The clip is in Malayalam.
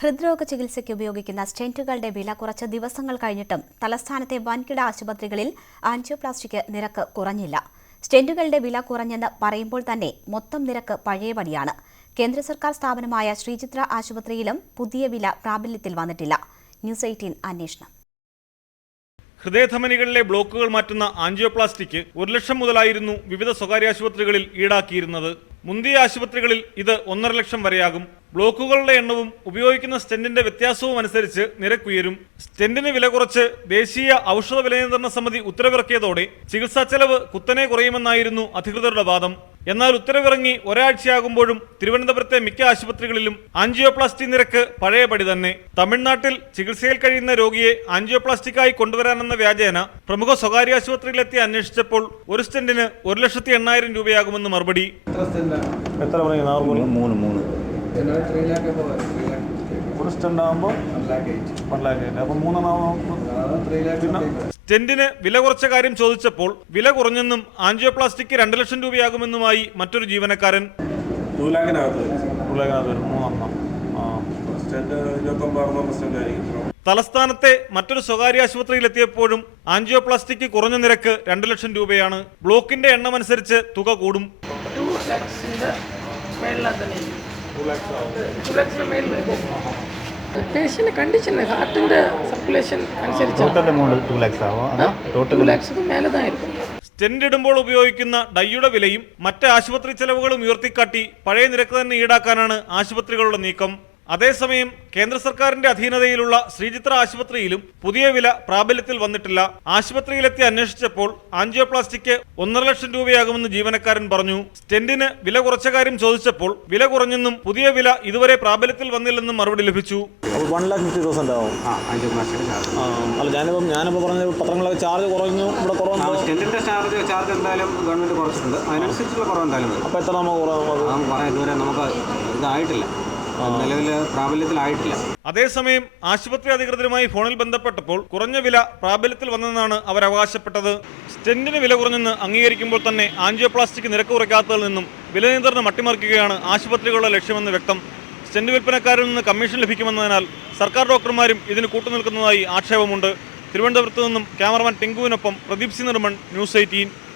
ഹൃദ്രോഗ ചികിത്സയ്ക്ക് ഉപയോഗിക്കുന്ന സ്റ്റെന്റുകളുടെ വില കുറച്ച് ദിവസങ്ങൾ കഴിഞ്ഞിട്ടും തലസ്ഥാനത്തെ വൻകിട ആശുപത്രികളിൽ ആൻജിയോപ്ലാസ്റ്റിക്ക് നിരക്ക് കുറഞ്ഞില്ല. സ്റ്റെന്റുകളുടെ വില കുറഞ്ഞെന്ന് പറയുമ്പോൾ തന്നെ മൊത്തം നിരക്ക് പഴയപടിയാണ്. കേന്ദ്ര സർക്കാർ സ്ഥാപനമായ ശ്രീചിത്ര ആശുപത്രിയിലും പുതിയ വില പ്രാബല്യത്തിൽ വന്നിട്ടില്ല. ന്യൂസ് 18 അന്വേഷണം. ഹൃദയധമനികളിലെ ബ്ലോക്കുകൾ മാറ്റുന്ന ആൻജിയോപ്ലാസ്റ്റിക്ക് 1 ലക്ഷം മുതലായിരുന്നു വിവിധ സ്വകാര്യ ആശുപത്രികളിൽ ഈടാക്കിയിരുന്നത്. മുന്തിയ ആശുപത്രികളിൽ ഇത് 1.5 ലക്ഷം വരെയാകും. ബ്ലോക്കുകളുടെ എണ്ണവും ഉപയോഗിക്കുന്ന സ്റ്റെന്റിന്റെ വ്യത്യാസവും അനുസരിച്ച് നിരക്കുയരും. സ്റ്റെന്റിന് വില കുറച്ച് ദേശീയ ഔഷധ വിലനിയന്ത്രണ സമിതി ഉത്തരവിറക്കിയതോടെ ചികിത്സാ ചെലവ് കുത്തനെ കുറയുമെന്നായിരുന്നു അധികൃതരുടെ വാദം. എന്നാൽ ഉത്തരവിറങ്ങി ഒരാഴ്ചയാകുമ്പോഴും തിരുവനന്തപുരത്തെ മിക്ക ആശുപത്രികളിലും ആൻജിയോപ്ലാസ്റ്റി നിരക്ക് പഴയപടി തന്നെ. തമിഴ്നാട്ടിൽ ചികിത്സയിൽ കഴിയുന്ന രോഗിയെ ആൻജിയോപ്ലാസ്റ്റിക്കായി കൊണ്ടുവരാനെന്ന വ്യാജേന പ്രമുഖ സ്വകാര്യ ആശുപത്രിയിലെത്തി അന്വേഷിച്ചപ്പോൾ ഒരു സ്റ്റെന്റിന് 1,80,000 രൂപയാകുമെന്ന് മറുപടി. സ്റ്റെന്റിന് വില കുറച്ച കാര്യം ചോദിച്ചപ്പോൾ വില കുറഞ്ഞെന്നും ആൻജിയോപ്ലാസ്റ്റിക്ക് 2 ലക്ഷം രൂപയാകുമെന്നുമായി മറ്റൊരു ജീവനക്കാരൻ. തലസ്ഥാനത്തെ മറ്റൊരു സ്വകാര്യ ആശുപത്രിയിലെത്തിയപ്പോഴും ആൻജിയോപ്ലാസ്റ്റിക്ക് കുറഞ്ഞ നിരക്ക് 2 ലക്ഷം രൂപയാണ്. ബ്ലോക്കിന്റെ എണ്ണമനുസരിച്ച് തുക കൂടും. പേഷ്യന്റ് കണ്ടീഷൻ ഹാർട്ടിന്റെ സർക്കുലേഷൻ അനുസരിച്ച് സ്റ്റെന്റ് ഇടുമ്പോൾ ഉപയോഗിക്കുന്ന ഡൈയുടെ വിലയും മറ്റ് ആശുപത്രി ചെലവുകളും ഉയർത്തിക്കാട്ടി പഴയ നിരക്ക് തന്നെ ഈടാക്കാനാണ് ആശുപത്രികളുടെ നീക്കം. അതേസമയം കേന്ദ്ര സർക്കാരിന്റെ അധീനതയിലുള്ള ശ്രീചിത്ര ആശുപത്രിയിലും പുതിയ വില പ്രാബല്യത്തിൽ വന്നിട്ടില്ല. ആശുപത്രിയിലെത്തി അന്വേഷിച്ചപ്പോൾ ആൻജിയോപ്ലാസ്റ്റിക്ക് 1.5 ലക്ഷം രൂപയാകുമെന്ന് ജീവനക്കാരൻ പറഞ്ഞു. സ്റ്റെന്റിന് വില കുറച്ച കാര്യം ചോദിച്ചപ്പോൾ വില കുറഞ്ഞെന്നും പുതിയ വില ഇതുവരെ പ്രാബല്യത്തിൽ വന്നില്ലെന്നും മറുപടി ലഭിച്ചു. 1,50,000 ആവും. ഞാനിപ്പോൾ പറഞ്ഞ പത്രങ്ങളൊക്കെ ചാർജ് കുറഞ്ഞു, ഇവിടെ കുറവ്. സ്റ്റെന്റിന്റെ ചാർജ് എന്തായാലും ഗവൺമെന്റ് കുറച്ചിട്ടുണ്ട്. അതിനനുസരിച്ചുള്ള കുറവ് എന്തായാലും വരും. അപ്പോൾ എത്ര നമുക്ക് കുറവ്? ഇതുവരെ നമുക്ക് ഇതായിട്ടില്ല, നിലവിൽ പ്രാബല്യത്തിലായിട്ടില്ല. അതേസമയം ആശുപത്രി അധികൃതരുമായി ഫോണിൽ ബന്ധപ്പെട്ടപ്പോൾ കുറഞ്ഞ വില പ്രാബല്യത്തിൽ വന്നെന്നാണ് അവർ അവകാശപ്പെട്ടത്. സ്റ്റെന്റിന് വില കുറഞ്ഞെന്ന് അംഗീകരിക്കുമ്പോൾ തന്നെ ആൻജിയോപ്ലാസ്റ്റിക് നിരക്ക് കുറയ്ക്കാത്തതിൽ നിന്നും വില നിയന്ത്രണം അട്ടിമറിക്കുകയാണ് ആശുപത്രികളുടെ ലക്ഷ്യമെന്ന് വ്യക്തം. സ്റ്റെന്റ് വിൽപ്പനക്കാരിൽ നിന്ന് കമ്മീഷൻ ലഭിക്കുമെന്നതിനാൽ സർക്കാർ ഡോക്ടർമാരും ഇതിന് കൂട്ടുനിൽക്കുന്നതായി ആക്ഷേപമുണ്ട്. തിരുവനന്തപുരത്ത് നിന്നും cameraman ടിങ്കുവിനൊപ്പം Pradeep C Nirman, news 18.